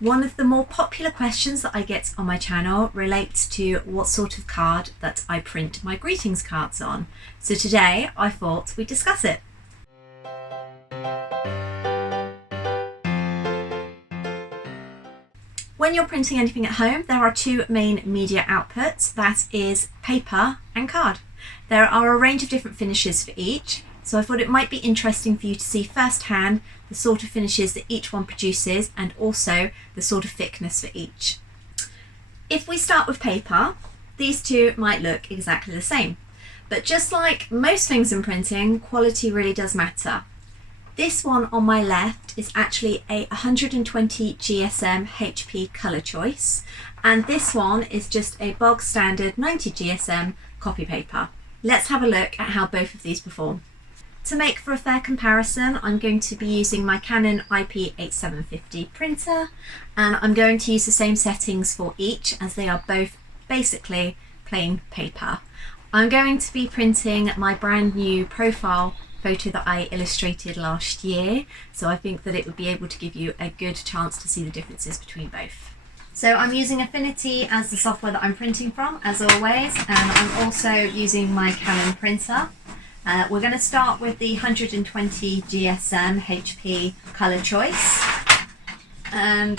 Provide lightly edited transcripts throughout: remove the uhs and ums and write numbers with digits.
One of the more popular questions that I get on my channel relates to what sort of card that I print my greetings cards on. So today I thought we'd discuss it. When you're printing anything at home, there are two main media outputs, that is paper and card. There are a range of different finishes for each, so I thought it might be interesting for you to see firsthand the sort of finishes that each one produces and also the sort of thickness for each. If we start with paper, these two might look exactly the same, but just like most things in printing, quality really does matter. This one on my left is actually a 120 GSM HP colour choice, and this one is just a bog standard 90 GSM copy paper. Let's have a look at how both of these perform. To make for a fair comparison, I'm going to be using my Canon IP8750 printer, and I'm going to use the same settings for each as they are both basically plain paper. I'm going to be printing my brand new profile photo that I illustrated last year, so I think that it would be able to give you a good chance to see the differences between both. So I'm using Affinity as the software that I'm printing from, as always, and I'm also using my Canon printer. We're going to start with the 120 GSM HP colour choice, and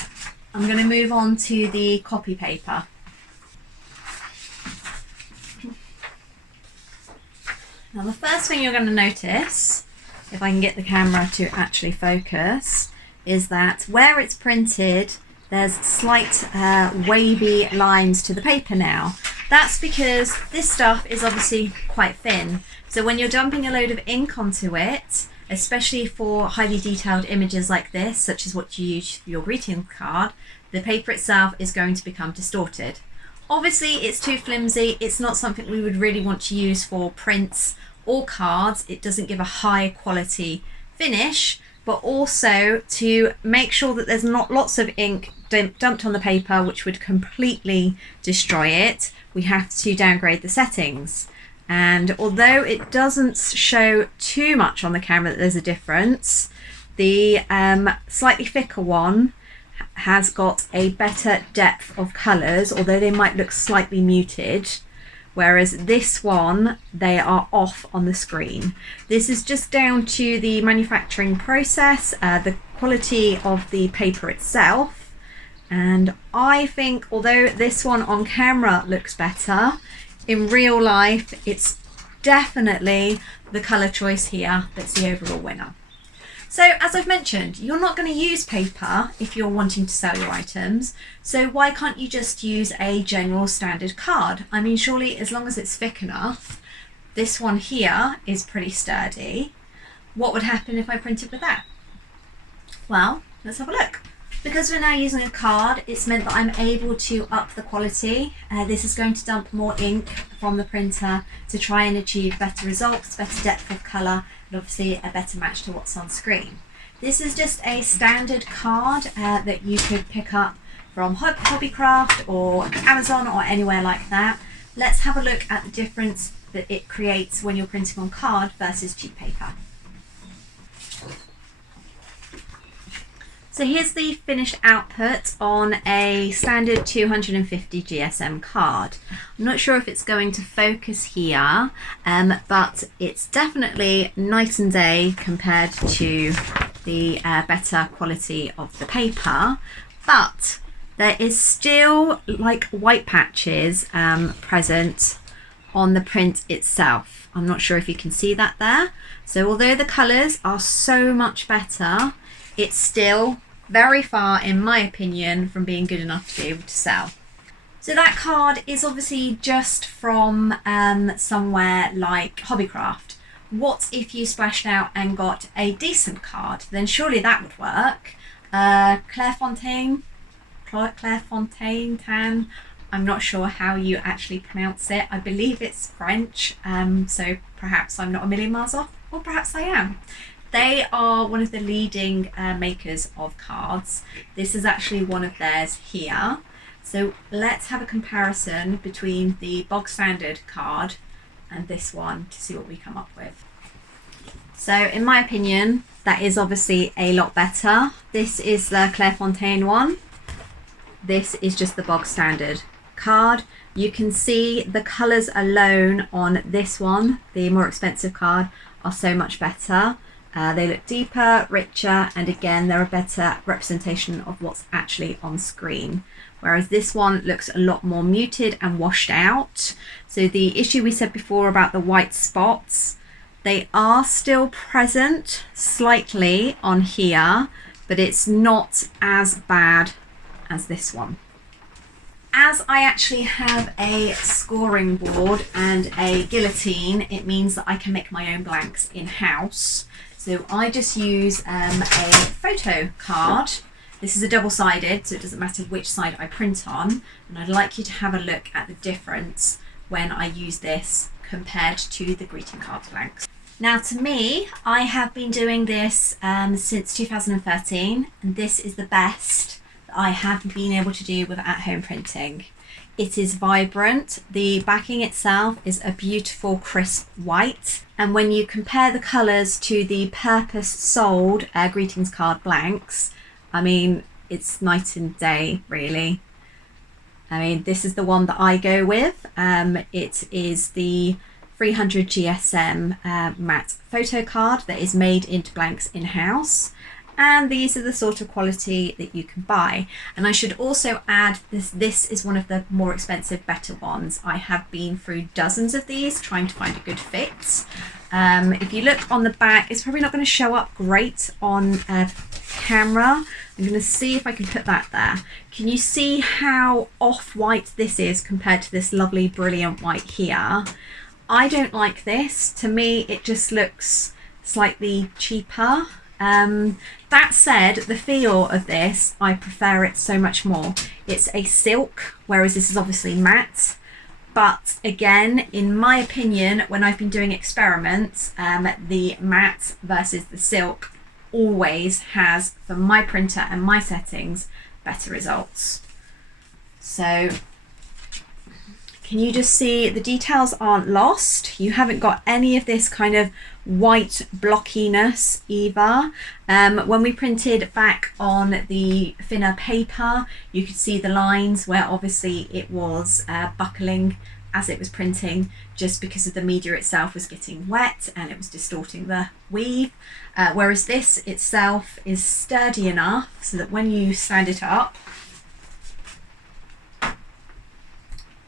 I'm going to move on to the copy paper. Now the first thing you're going to notice, if I can get the camera to actually focus, is that where it's printed there's slight wavy lines to the paper now. That's because this stuff is obviously quite thin. So when you're dumping a load of ink onto it, especially for highly detailed images like this, such as what you use for your greeting card, the paper itself is going to become distorted. Obviously it's too flimsy, it's not something we would really want to use for prints or cards. It doesn't give a high quality finish, but also to make sure that there's not lots of ink dumped on the paper which would completely destroy it, we have to downgrade the settings. And although it doesn't show too much on the camera that there's a difference, the slightly thicker one has got a better depth of colours, although they might look slightly muted, whereas this one, they are off on the screen. This is just down to the manufacturing process, the quality of the paper itself, and I think although this one on camera looks better, in real life it's definitely the colour choice here that's the overall winner. So as I've mentioned, you're not going to use paper if you're wanting to sell your items, so why can't you just use a general standard card? I mean, surely as long as it's thick enough. This one here is pretty sturdy. What would happen if I printed with that? Well, let's have a look. Because we're now using a card, it's meant that I'm able to up the quality. This is going to dump more ink from the printer to try and achieve better results, better depth of colour, and obviously a better match to what's on screen. This is just a standard card that you could pick up from Hobbycraft or Amazon or anywhere like that. Let's have a look at the difference that it creates when you're printing on card versus cheap paper. So here's the finished output on a standard 250 GSM card. I'm not sure if it's going to focus here, but it's definitely night and day compared to the better quality of the paper. But there is still like white patches present on the print itself. I'm not sure if you can see that there. So although the colours are so much better, it's still very far, in my opinion, from being good enough to be able to sell. So that card is obviously just from somewhere like Hobbycraft. What if you splashed out and got a decent card? Then surely that would work. Clairefontaine, I'm not sure how you actually pronounce it. I believe it's French, so perhaps I'm not a million miles off, or perhaps I am. They are one of the leading makers of cards. This is actually one of theirs here. So let's have a comparison between the bog standard card and this one to see what we come up with. So in my opinion, that is obviously a lot better. This is the Clairefontaine one. this is just the bog standard card. You can see the colours alone on this one, the more expensive card, are so much better. They look deeper, richer, and again, they're a better representation of what's actually on screen. Whereas this one looks a lot more muted and washed out. So the issue we said before about the white spots, they are still present slightly on here, but it's not as bad as this one. As I actually have a scoring board and a guillotine, it means that I can make my own blanks in-house. So I just use a photo card. This is a double-sided, so it doesn't matter which side I print on. And I'd like you to have a look at the difference when I use this compared to the greeting card blanks. Now to me, I have been doing this since 2013, and this is the best that I have been able to do with at-home printing. It is vibrant. The backing itself is a beautiful crisp white. And when you compare the colours to the purpose-sold greetings card blanks, I mean, it's night and day, really. I mean, this is the one that I go with. It is the 300 GSM matte photo card that is made into blanks in-house. And these are the sort of quality that you can buy. And I should also add this is one of the more expensive, better ones. I have been through dozens of these trying to find a good fit. If you look on the back, it's probably not going to show up great on camera. I'm going to see if I can put that there. Can you see how off-white this is compared to this lovely, brilliant white here? I don't like this. To me, it just looks slightly cheaper. That said, the feel of this, I prefer it so much more. It's a silk, whereas this is obviously matte. But again, in my opinion, when I've been doing experiments, the matte versus the silk always has, for my printer and my settings, better results. So can you just see the details aren't lost? You haven't got any of this kind of white blockiness either. When we printed back on the thinner paper, you could see the lines where obviously it was buckling as it was printing, just because of the media itself was getting wet and it was distorting the weave. Whereas this itself is sturdy enough so that when you stand it up,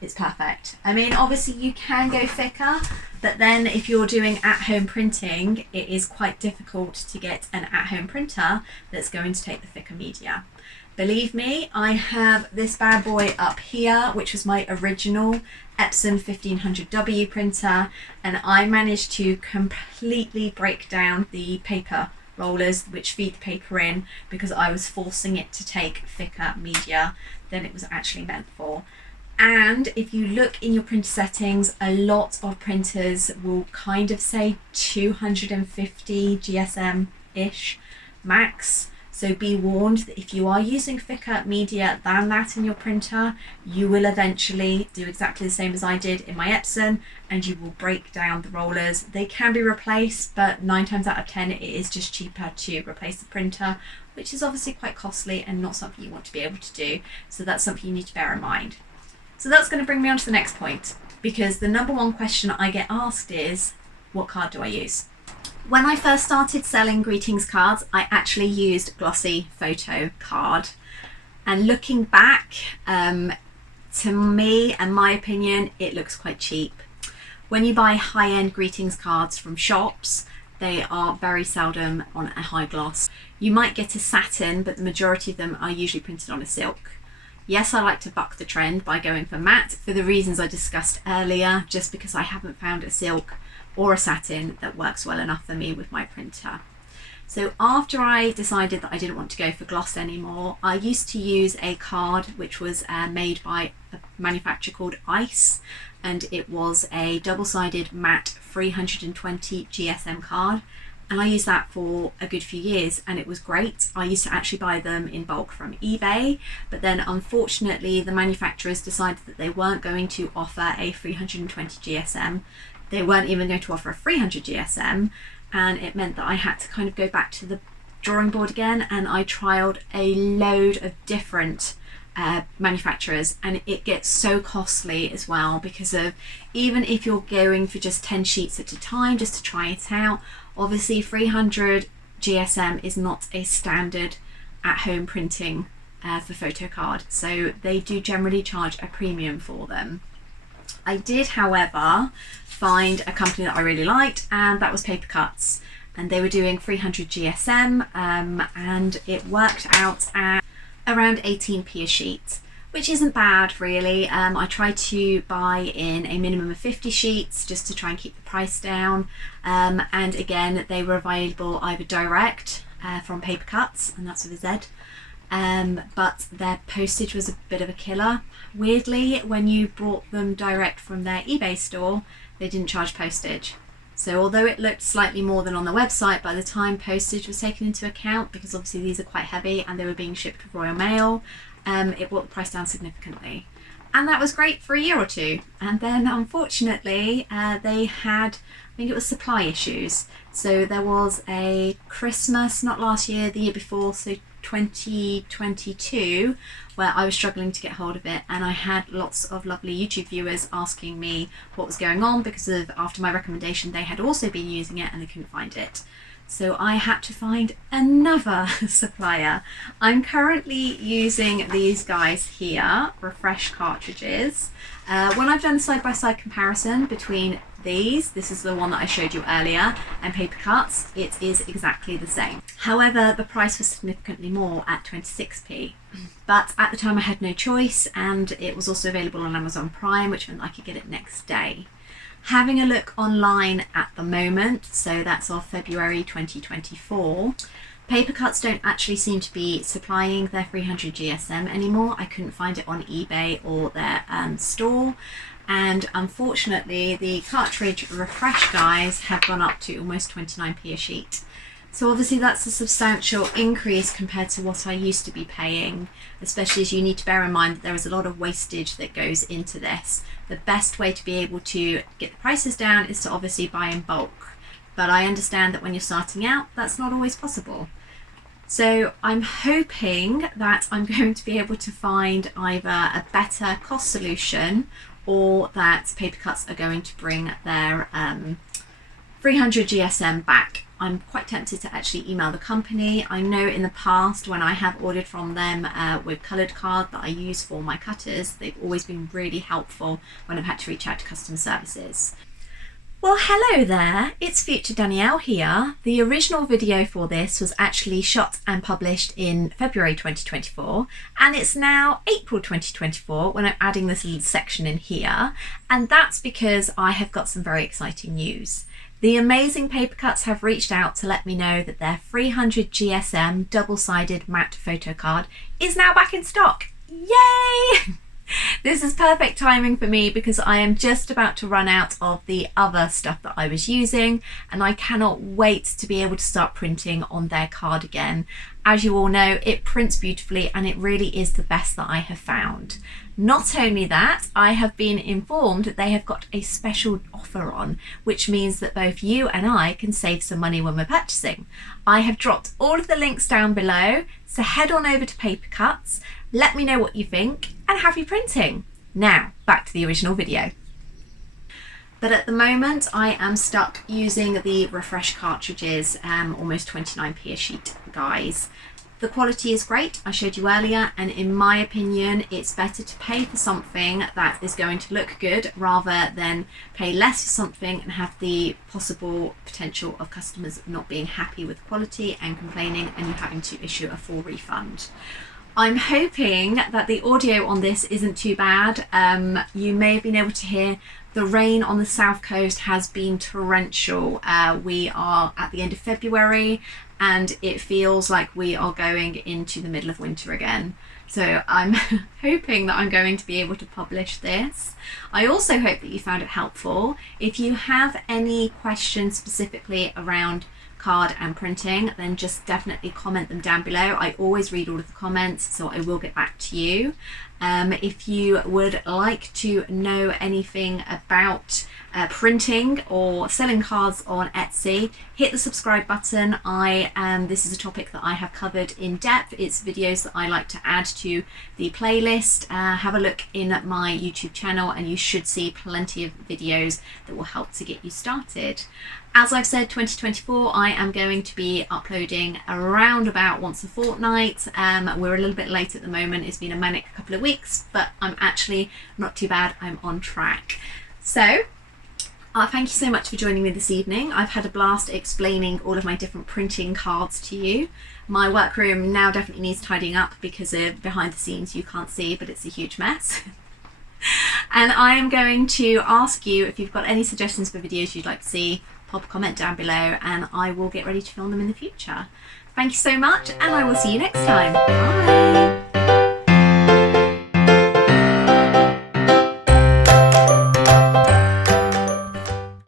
it's perfect. I mean, obviously you can go thicker, but then if you're doing at-home printing, it is quite difficult to get an at-home printer that's going to take the thicker media. Believe me, I have this bad boy up here, which was my original Epson 1500W printer, and I managed to completely break down the paper rollers which feed the paper in, because I was forcing it to take thicker media than it was actually meant for. And if you look in your printer settings, a lot of printers will kind of say 250 GSM-ish max. So be warned that if you are using thicker media than that in your printer, you will eventually do exactly the same as I did in my Epson, and you will break down the rollers. They can be replaced, but 9 times out of 10 it is just cheaper to replace the printer, which is obviously quite costly and not something you want to be able to do. So that's something you need to bear in mind. So that's going to bring me on to the next point, because the number one question I get asked is, what card do I use? When I first started selling greetings cards, I actually used glossy photo card. And looking back, to me and my opinion, it looks quite cheap. When you buy high-end greetings cards from shops, they are very seldom on a high gloss. You might get a satin, but the majority of them are usually printed on a silk. Yes, I like to buck the trend by going for matte for the reasons I discussed earlier, just because I haven't found a silk or a satin that works well enough for me with my printer. So after I decided that I didn't want to go for gloss anymore, I used to use a card which was made by a manufacturer called Ice, and it was a double-sided matte 320 GSM card. And I used that for a good few years, and it was great. I used to actually buy them in bulk from eBay, but then unfortunately the manufacturers decided that they weren't going to offer a 320 GSM. They weren't even going to offer a 300 GSM, and it meant that I had to kind of go back to the drawing board again, and I trialed a load of different manufacturers, and it gets so costly as well, because of, even if you're going for just 10 sheets at a time just to try it out, obviously 300 GSM is not a standard at home printing for photocard, so they do generally charge a premium for them. I did, however, find a company that I really liked, and that was Paper Cutz, and they were doing 300 GSM, and it worked out at around 18p a sheet, which isn't bad really. I tried to buy in a minimum of 50 sheets just to try and keep the price down, and again they were available either direct from Paper Cutz, and that's with a Z, but their postage was a bit of a killer. Weirdly, when you bought them direct from their eBay store, they didn't charge postage. So although it looked slightly more than on the website, by the time postage was taken into account, because obviously these are quite heavy and they were being shipped with Royal Mail, it brought the price down significantly. And that was great for a year or two. And then unfortunately, they had, I think it was supply issues. So there was a Christmas, not last year, the year before, so 2022, where I was struggling to get hold of it, and I had lots of lovely YouTube viewers asking me what was going on, because of, after my recommendation, they had also been using it and they couldn't find it. So I had to find another supplier. I'm currently using these guys here, Refresh cartridges. When I've done a side-by-side comparison between these, this is the one that I showed you earlier, and Paper Cutz, it is exactly the same. However, the price was significantly more at 26p. But at the time I had no choice, and it was also available on Amazon Prime, which meant I could get it next day. Having a look online at the moment, so that's of February 2024, Paper Cutz don't actually seem to be supplying their 300 GSM anymore. I couldn't find it on eBay or their store. And unfortunately, the cartridge Refresh guys have gone up to almost 29p a sheet. So obviously that's a substantial increase compared to what I used to be paying, especially as you need to bear in mind that there is a lot of wastage that goes into this. The best way to be able to get the prices down is to obviously buy in bulk. But I understand that when you're starting out, that's not always possible. So I'm hoping that I'm going to be able to find either a better cost solution, or that Paper Cutz are going to bring their 300 GSM back. I'm quite tempted to actually email the company. I know in the past when I have ordered from them with coloured card that I use for my cutters, they've always been really helpful when I've had to reach out to customer services. Well, hello there, it's Future Danielle here. The original video for this was actually shot and published in February 2024, and it's now April 2024 when I'm adding this little section in here, and that's because I have got some very exciting news. The amazing Paper Cutz have reached out to let me know that their 300 GSM double-sided matte photo card is now back in stock. Yay! This is perfect timing for me because I am just about to run out of the other stuff that I was using, and I cannot wait to be able to start printing on their card again. As you all know, it prints beautifully and it really is the best that I have found. Not only that, I have been informed that they have got a special offer on, which means that both you and I can save some money when we're purchasing. I have dropped all of the links down below, so head on over to Paper Cutz, let me know what you think, and happy printing. Now, back to the original video. But at the moment, I am stuck using the Refresh cartridges, almost 29p a sheet, guys. The quality is great, I showed you earlier, and in my opinion, it's better to pay for something that is going to look good rather than pay less for something and have the possible potential of customers not being happy with quality and complaining and you having to issue a full refund. I'm hoping that the audio on this isn't too bad. You may have been able to hear the rain on the south coast has been torrential. We are at the end of February and it feels like we are going into the middle of winter again. So I'm hoping that I'm going to be able to publish this. I also hope that you found it helpful. If you have any questions specifically around card and printing, then just definitely comment them down below. I always read all of the comments, so I will get back to you. If you would like to know anything about printing or selling cards on Etsy, hit the subscribe button. This is a topic that I have covered in depth. It's videos that I like to add to the playlist. Have a look in my YouTube channel and you should see plenty of videos that will help to get you started. As I've said, 2024, I am going to be uploading around about once a fortnight. We're a little bit late at the moment. It's been a manic couple of weeks, but I'm actually not too bad. I'm on track. So, thank you so much for joining me this evening. I've had a blast explaining all of my different printing cards to you. My workroom now definitely needs tidying up because behind the scenes you can't see, but it's a huge mess. And I am going to ask you if you've got any suggestions for videos you'd like to see. Pop a comment down below and I will get ready to film them in the future. Thank you so much and I will see you next time. Bye!